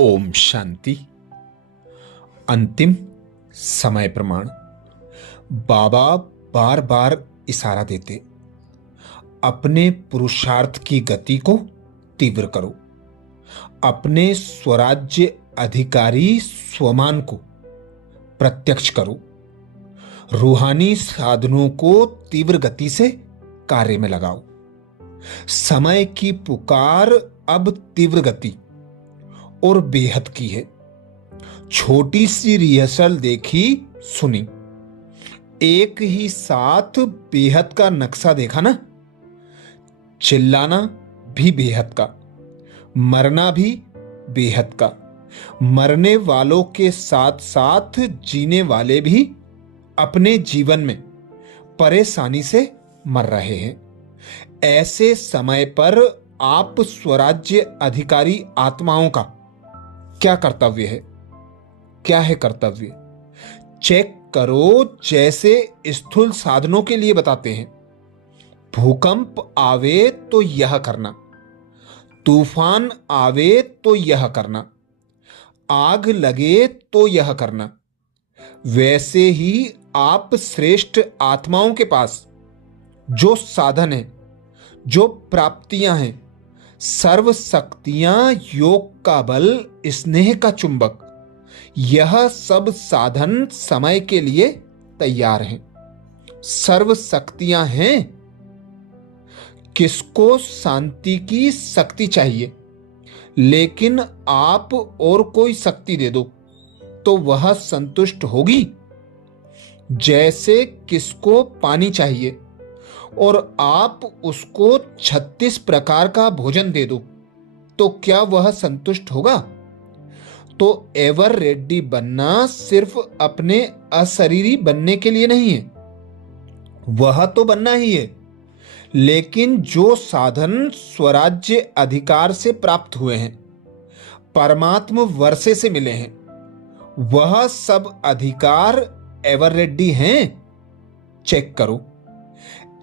ओम शांति। अंतिम समय प्रमाण। बाबा बार बार इशारा देते, अपने पुरुषार्थ की गति को तीव्र करो, अपने स्वराज्य अधिकारी स्वमान को प्रत्यक्ष करो, रूहानी साधनों को तीव्र गति से कार्य में लगाओ। समय की पुकार अब तीव्र गति और बेहद की है। छोटी सी रिहर्सल देखी सुनी, एक ही साथ बेहद का नक्शा देखा ना। चिल्लाना भी बेहद का, मरना भी बेहद का, मरने वालों के साथ साथ जीने वाले भी अपने जीवन में परेशानी से मर रहे हैं। ऐसे समय पर आप स्वराज्य अधिकारी आत्माओं का क्या कर्तव्य है? क्या है कर्तव्य? चेक करो। जैसे स्थूल साधनों के लिए बताते हैं, भूकंप आवे तो यह करना, तूफान आवे तो यह करना, आग लगे तो यह करना। वैसे ही आप श्रेष्ठ आत्माओं के पास जो साधन है, जो प्राप्तियां हैं, सर्व शक्तियां, योग का बल, स्नेह का चुंबक, यह सब साधन समय के लिए तैयार हैं। सर्व शक्तियां हैं। किसको शांति की शक्ति चाहिए, लेकिन आप और कोई शक्ति दे दो तो वह संतुष्ट होगी। जैसे किसको पानी चाहिए और आप उसको 36 प्रकार का भोजन दे दो तो क्या वह संतुष्ट होगा? तो एवर रेडी बनना सिर्फ अपने अशरीरी बनने के लिए नहीं है, वह तो बनना ही है, लेकिन जो साधन स्वराज्य अधिकार से प्राप्त हुए हैं, परमात्म वर्षे से मिले हैं, वह सब अधिकार एवर रेडी हैं। चेक करो।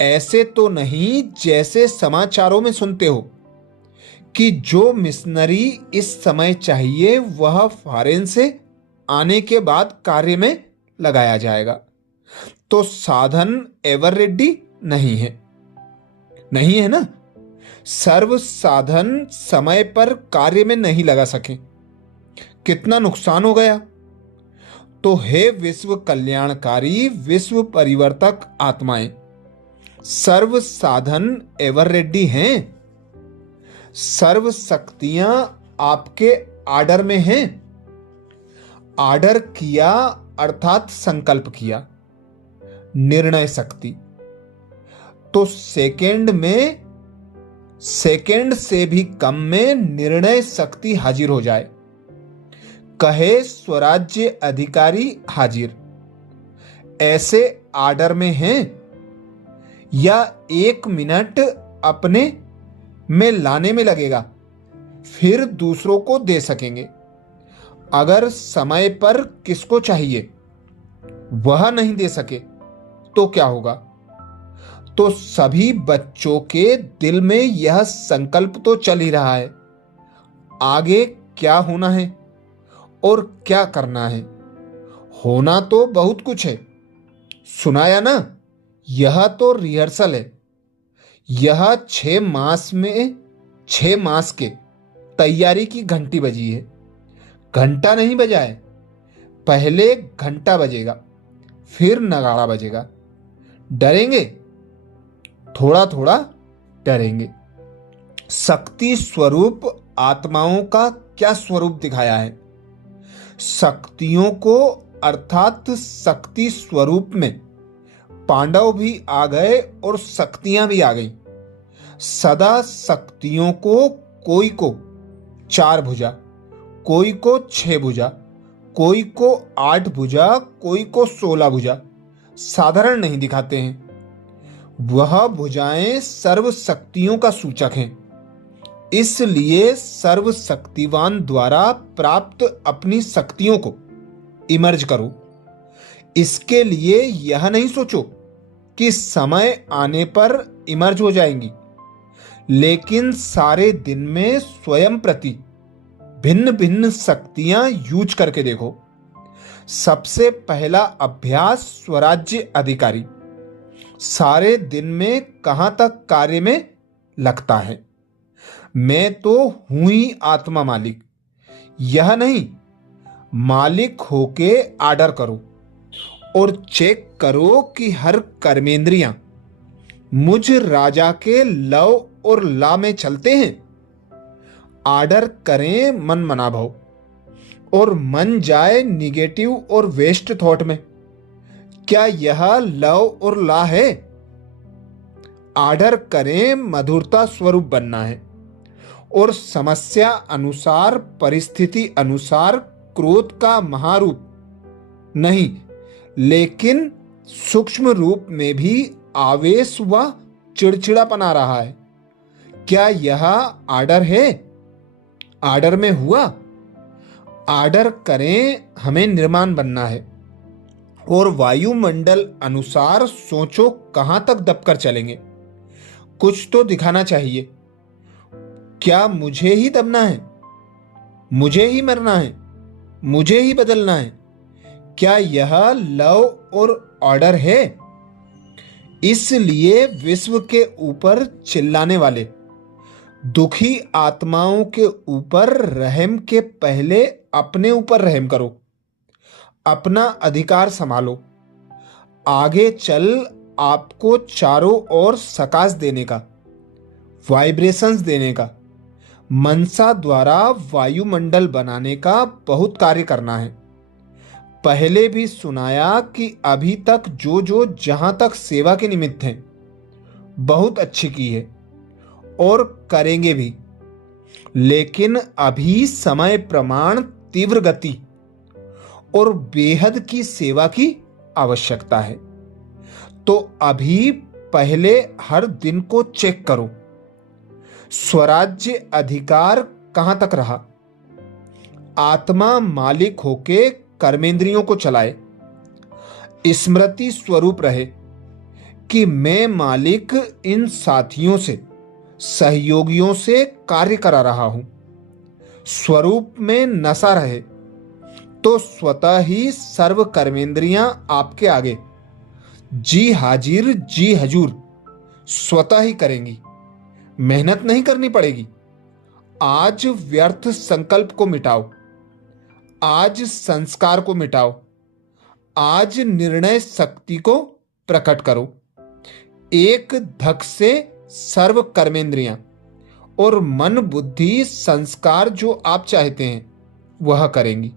ऐसे तो नहीं जैसे समाचारों में सुनते हो कि जो मिशनरी इस समय चाहिए वह फॉरेन से आने के बाद कार्य में लगाया जाएगा। तो साधन एवर रेडी नहीं है, नहीं है ना। सर्व साधन समय पर कार्य में नहीं लगा सके, कितना नुकसान हो गया। तो हे विश्व कल्याणकारी, विश्व परिवर्तक आत्माएं, सर्व साधन एवर रेडी हैं। सर्व शक्तियां आपके आर्डर में हैं। आर्डर किया अर्थात संकल्प किया, निर्णय शक्ति। तो सेकंड से भी कम में निर्णय शक्ति हाजिर हो जाए। कहे स्वराज्य अधिकारी हाजिर। ऐसे आर्डर में हैं या 1 मिनट अपने में लाने में लगेगा, फिर दूसरों को दे सकेंगे। अगर समय पर किसको चाहिए वह नहीं दे सके तो क्या होगा? तो सभी बच्चों के दिल में यह संकल्प तो चल ही रहा है, आगे क्या होना है और क्या करना है। होना तो बहुत कुछ है, सुनाया ना। यह तो रिहर्सल है। यह 6 मास के तैयारी की घंटी बजी है। घंटा नहीं बजा है, पहले घंटा बजेगा, फिर नगाड़ा बजेगा। डरेंगे, थोड़ा थोड़ा डरेंगे। शक्ति स्वरूप आत्माओं का क्या स्वरूप दिखाया है? शक्तियों को अर्थात शक्ति स्वरूप में पांडव भी आ गए और शक्तियां भी आ गई। सदा शक्तियों को, कोई को 4 भुजा, कोई को 6 भुजा, कोई को 8 भुजा, कोई को 16 भुजा साधारण नहीं दिखाते हैं। वह भुजाएं सर्व शक्तियों का सूचक हैं। इसलिए सर्व शक्तिवान द्वारा प्राप्त अपनी शक्तियों को इमर्ज करो। इसके लिए यह नहीं सोचो कि समय आने पर इमर्ज हो जाएंगी, लेकिन सारे दिन में स्वयं प्रति भिन्न भिन्न शक्तियां यूज करके देखो। सबसे पहला अभ्यास स्वराज्य अधिकारी सारे दिन में कहां तक कार्य में लगता है। मैं तो हूं ही आत्मा मालिक, यह नहीं। मालिक होके आर्डर करो और चेक करो कि हर कर्मेंद्रियां मुझ राजा के लव और ला में चलते हैं। आर्डर करें मन मना भाव और मन जाए निगेटिव और वेस्ट थॉट में। क्या यह लव और ला है? आर्डर करें मधुरता स्वरूप बनना है और समस्या अनुसार, परिस्थिति अनुसार क्रोध का महारूप नहीं, लेकिन सूक्ष्म रूप में भी आवेश व चिड़चिड़ापन आ रहा है। क्या यह आर्डर है? आर्डर में हुआ? आर्डर करें हमें निर्माण बनना है और वायुमंडल अनुसार सोचो कहां तक दबकर चलेंगे। कुछ तो दिखाना चाहिए। क्या मुझे ही दबना है? मुझे ही मरना है? मुझे ही बदलना है? क्या यह लव और ऑर्डर है? इसलिए विश्व के ऊपर चिल्लाने वाले दुखी आत्माओं के ऊपर रहम के पहले अपने ऊपर रहम करो। अपना अधिकार संभालो। आगे चल आपको चारों ओर सकाश देने का, वाइब्रेशंस देने का, मनसा द्वारा वायुमंडल बनाने का बहुत कार्य करना है। पहले भी सुनाया कि अभी तक जो जो जहां तक सेवा के निमित्त हैं बहुत अच्छी की है और करेंगे भी, लेकिन अभी समय प्रमाण तीव्र गति और बेहद की सेवा की आवश्यकता है। तो अभी पहले हर दिन को चेक करो। स्वराज्य अधिकार कहां तक रहा? आत्मा मालिक होके कर्मेंद्रियों को चलाए। स्मृति स्वरूप रहे कि मैं मालिक इन साथियों से, सहयोगियों से कार्य करा रहा हूं। स्वरूप में नशा रहे तो स्वतः ही सर्व कर्मेंद्रियां आपके आगे जी हाजिर जी हजूर स्वतः ही करेंगी। मेहनत नहीं करनी पड़ेगी। आज व्यर्थ संकल्प को मिटाओ। आज संस्कार को मिटाओ। आज निर्णय शक्ति को प्रकट करो। एक धक से सर्व कर्मेंद्रियां और मन बुद्धि संस्कार जो आप चाहते हैं वह करेंगी।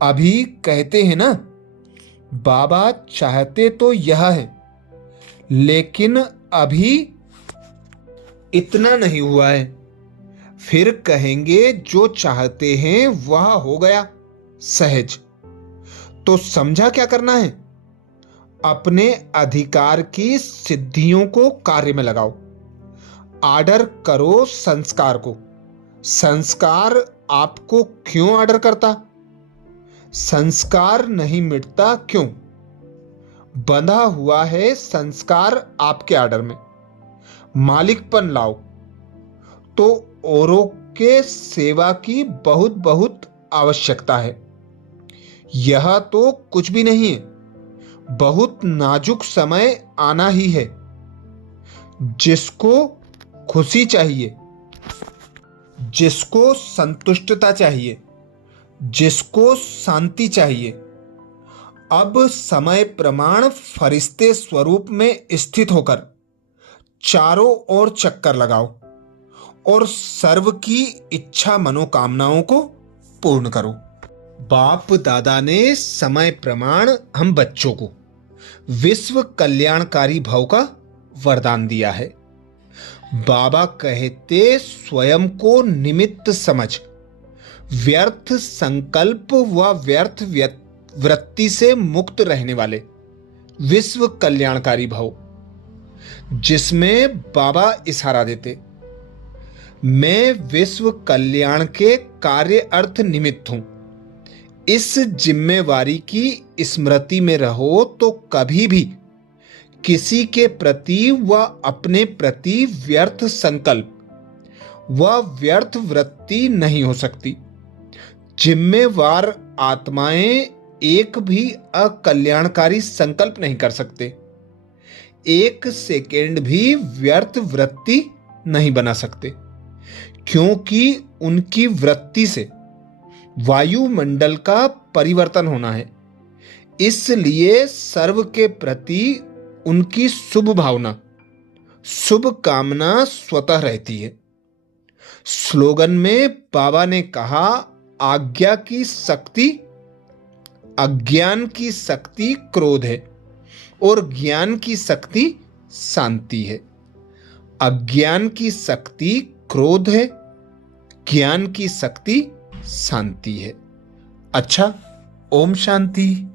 अभी कहते हैं ना, बाबा चाहते तो यह है, लेकिन अभी इतना नहीं हुआ है। फिर कहेंगे जो चाहते हैं वह हो गया सहज। तो समझा क्या करना है? अपने अधिकार की सिद्धियों को कार्य में लगाओ। आर्डर करो संस्कार को। संस्कार आपको क्यों आर्डर करता? संस्कार नहीं मिटता क्यों? बंधा हुआ है संस्कार आपके आर्डर में। मालिकपन लाओ तो औरों के सेवा की बहुत बहुत आवश्यकता है। यह तो कुछ भी नहीं है। बहुत नाजुक समय आना ही है। जिसको खुशी चाहिए, जिसको संतुष्टता चाहिए, जिसको शांति चाहिए, अब समय प्रमाण फरिश्ते स्वरूप में स्थित होकर चारों ओर चक्कर लगाओ और सर्व की इच्छा मनोकामनाओं को पूर्ण करो। बाप दादा ने समय प्रमाण हम बच्चों को विश्व कल्याणकारी भव का वरदान दिया है। बाबा कहते स्वयं को निमित्त समझ व्यर्थ संकल्प व व्यर्थ वृत्ति से मुक्त रहने वाले विश्व कल्याणकारी भव, जिसमें बाबा इशारा देते, मैं विश्व कल्याण के कार्य अर्थ निमित्त हूं। इस जिम्मेवारी की स्मृति में रहो तो कभी भी किसी के प्रति व अपने प्रति व्यर्थ संकल्प व व्यर्थ वृत्ति नहीं हो सकती। जिम्मेवार आत्माएं एक भी अकल्याणकारी संकल्प नहीं कर सकते, एक सेकेंड भी व्यर्थ वृत्ति नहीं बना सकते, क्योंकि उनकी वृत्ति से वायुमंडल का परिवर्तन होना है। इसलिए सर्व के प्रति उनकी शुभ भावना, शुभ कामना स्वतः रहती है। स्लोगन में बाबा ने कहा, आज्ञा की शक्ति, अज्ञान की शक्ति क्रोध है और ज्ञान की शक्ति शांति है। अज्ञान की शक्ति क्रोध है, ज्ञान की शक्ति शांति है। अच्छा, ओम शांति।